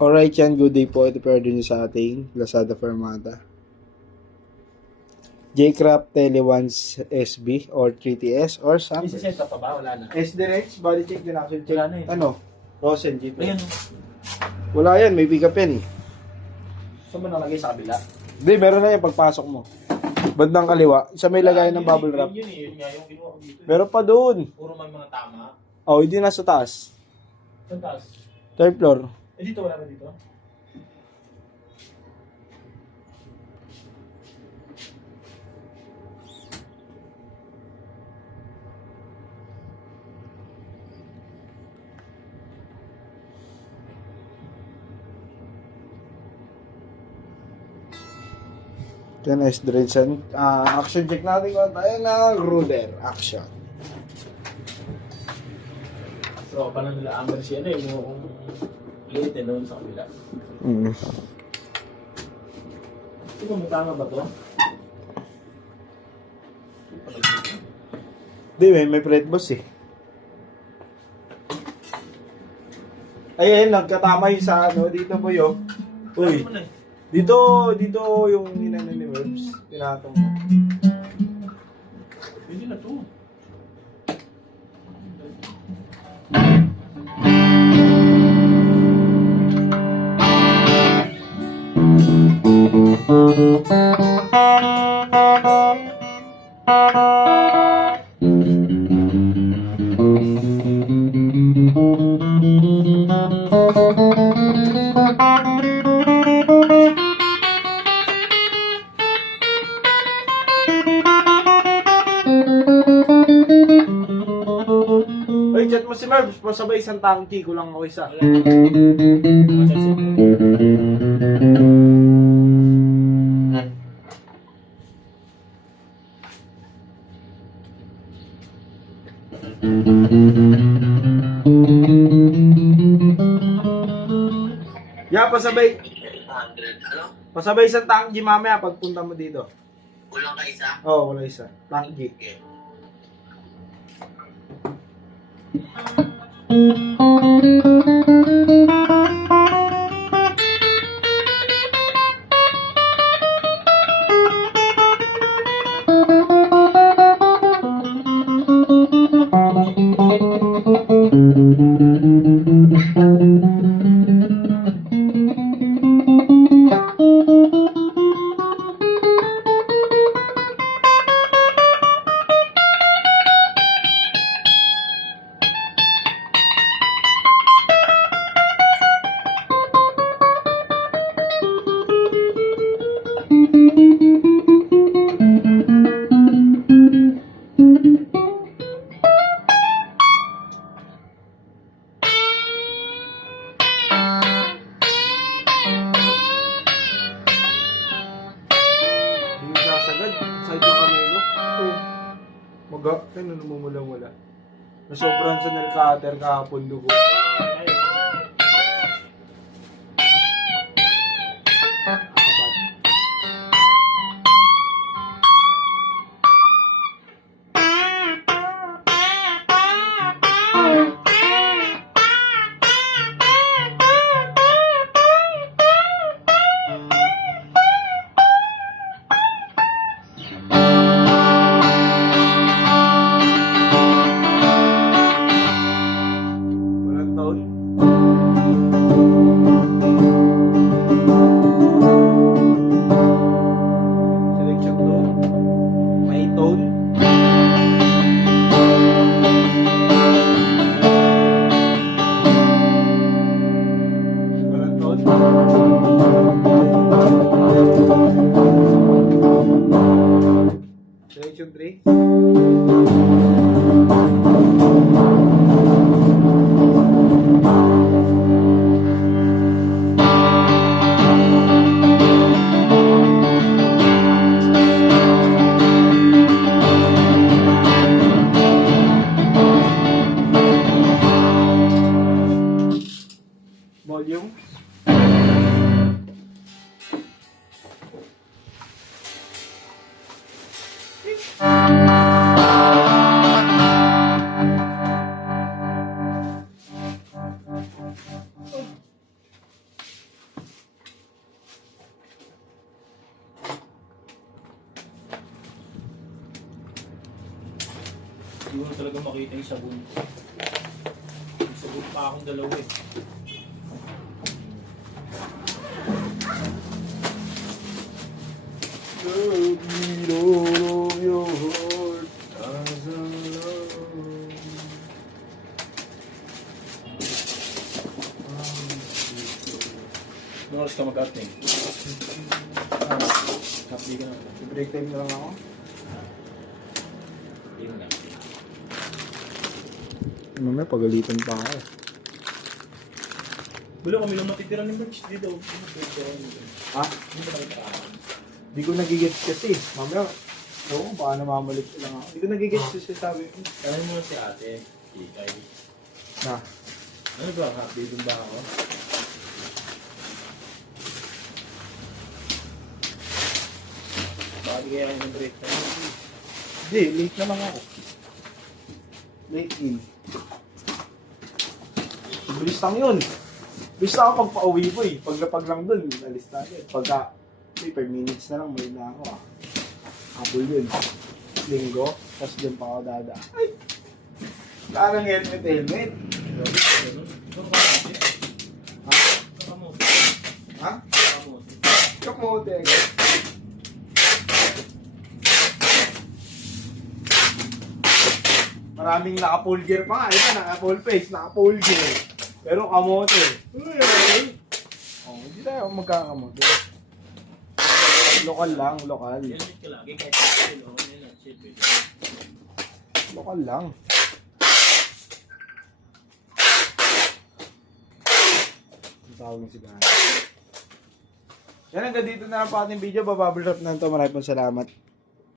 Alright yan, good day po. Ito pero din sa ating Lazada Fermata. J-Craft Tele1 SB or 3TS or May something. set up pa ba? Wala na. S-Direct, body check din action check. Wala na eh. Ano? Rosen, GPS. Ayun. Wala yan, may pick up yan eh. Saan mo nalagay sa kabila? Hindi, meron na yan pagpasok mo. Bandang kaliwa, sa may lagayan ng bubble wrap. Yun eh. Yun nga yung kinuha ko dito. Meron pa doon. Puro may mga tama. Oh, hindi nasa taas. Saan taas? Third floor. Eh dito wala ba dito? Yan is direction. Action check natin kung tayo na ruler. Action. So, pa na nila Amber si ano yung liit eh doon sa kabila. Ito mo tama ba to? Hindi, may Fred boss eh. Ayun, nagkatama yung sa ano, dito po yun. Uy, dito yung inano ni Webs. Pinatong. Hindi na to. Uy, chat mo si Mervs. Pasabay isang tangki. Kulang ako isa. Yeah, pasabay. 100. Ano? Pasabay isang tangki mamaya pagpunta mo dito. Kulang ka isa? Oo, wala isa. Tangki. Okay. Hindi yung sasagad. Side na kami ko. Maga. Ano namumulang-wala. Nasobran sa nail cutter kahapon dugo. Walang taon. Selection 2. May tone. Walang taon. Selection 3. Volume. Hindi mo talaga makita yung sabon. Yung sabon pa akong dalawa eh. The beat of your heart as a love. Anong oras ka mag-outing? Happy ka na. Break time na lang ako. Hindi mo na. Mamaya pagalitan pa ako. Bulo kami lang matitira ni Merch dito. Ha? Hindi ba nakita ka? Di ko nagigets kasi. Mamaya, oo, baka namamalik lang ako. Di ko nagigets kasi sabi ko. Tanong mo si ate. Ikay. Na, Ano ba? Happy din ba ako? Bakit kaya kayo ng break time? hindi, late na lang ako. Late in. Bilis lang yun. Bilis lang ako pag pauwi ko eh. Paglapag lang dun, alis na agad. Pagka, 5 minutes na lang, may na ako ah. Habol yun. Linggo, tapos dyan pa ako dada. Ay! Parang helmet. Ikaw ka ate? Ha? Kakamote. Ha? Kakamote. Kamote agad. Maraming naka-full gear pa nga. Iba, naka-full face, naka-full gear. Pero kamote. Oh, hindi tayo magkakamote. Lokal lang, lokal. Yan ka lagi kahit chill. Okay na yun. Chill. Pwede. Lokal lang. Ang tawag yung sigahan. Yan, hanggang dito na lang po ating video. Bababble wrap na ito. Maraming salamat.